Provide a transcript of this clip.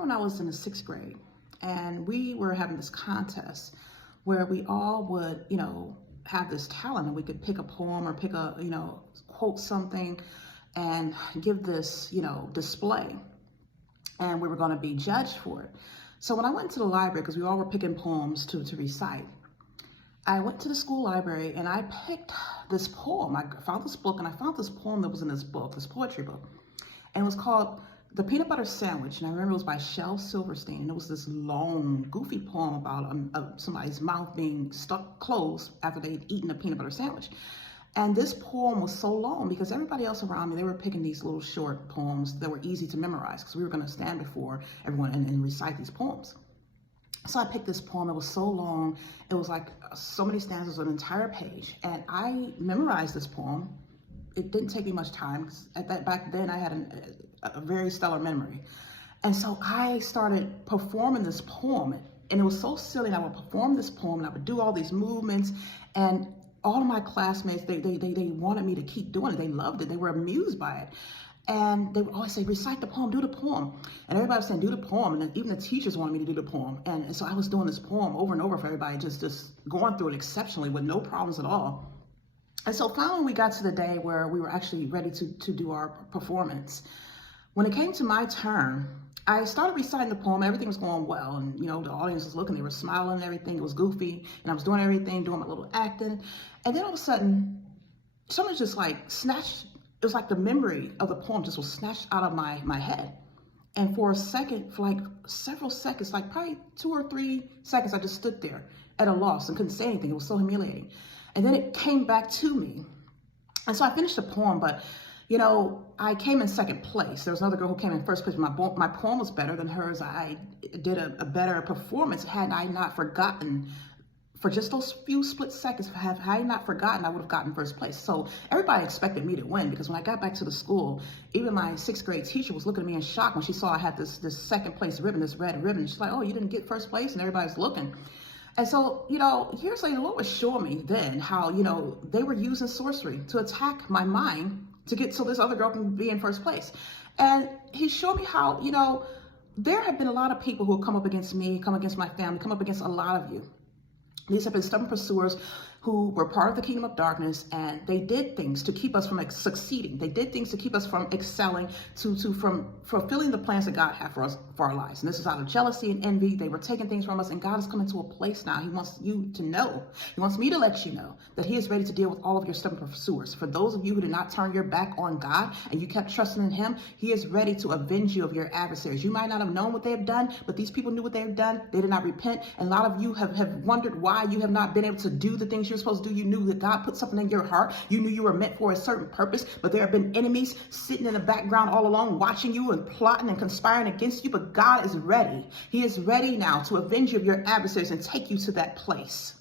remember when I was in the 6th grade and we were having this contest where we all would, have this talent and we could pick a poem or pick a, quote something and give this, display. And we were going to be judged for it. So when I went to the library, because we all were picking poems to recite, I went to the school library and I picked this poem. I found this book and I found this poem that was in this book, this poetry book. And it was called The Peanut Butter Sandwich. And I remember it was by Shel Silverstein. And it was this long, goofy poem about somebody's mouth being stuck closed after they'd eaten a peanut butter sandwich. And this poem was so long because everybody else around me, they were picking these little short poems that were easy to memorize because we were going to stand before everyone and recite these poems. So I picked this poem. It was so long. It was like so many stanzas, an entire page. And I memorized this poem. It didn't take me much time because back then I had a very stellar memory. And so I started performing this poem. And it was so silly. And I would perform this poem and I would do all these movements. And all of my classmates, they wanted me to keep doing it. They loved it. They were amused by it. And they would always say, recite the poem, do the poem. And everybody was saying, do the poem. And then even the teachers wanted me to do the poem. And so I was doing this poem over and over for everybody, just going through it exceptionally with no problems at all. And so finally we got to the day where we were actually ready to do our performance. When it came to my turn, I started reciting the poem. Everything was going well. And, the audience was looking, they were smiling and everything. It was goofy. And I was doing everything, doing my little acting. And then all of a sudden, someone just like snatched, it was like the memory of the poem just was snatched out of my head. And for a second, for like several seconds, like probably 2 or 3 seconds, I just stood there at a loss and couldn't say anything. It was so humiliating. And then it came back to me. And so I finished the poem, but I came in second place. There was another girl who came in first place. My poem was better than hers. I did a better performance had I not forgotten. For just those few split seconds, had I not forgotten, I would have gotten first place. So everybody expected me to win because when I got back to the school, even my 6th grade teacher was looking at me in shock when she saw I had this second place ribbon, this red ribbon. She's like, oh, you didn't get first place? And everybody's looking. And so, years later, the Lord was showing me then how, they were using sorcery to attack my mind to get so this other girl can be in first place. And he showed me how, there have been a lot of people who have come up against me, come against my family, come up against a lot of you. These have been stubborn pursuers who were part of the kingdom of darkness, and they did things to keep us from succeeding. They did things to keep us from excelling, from fulfilling the plans that God had for us, for our lives. And this is out of jealousy and envy. They were taking things from us, and God is coming to a place now. He wants you to know. He wants me to let you know that he is ready to deal with all of your stubborn pursuers. For those of you who did not turn your back on God and you kept trusting in him, he is ready to avenge you of your adversaries. You might not have known what they have done, but these people knew what they have done. They did not repent. And a lot of you have wondered why you have not been able to do the things you're supposed to do. You knew that God put something in your heart. You knew you were meant for a certain purpose, but there have been enemies sitting in the background all along, watching you and plotting and conspiring against you. But God is ready. He is ready now to avenge you of your adversaries and take you to that place.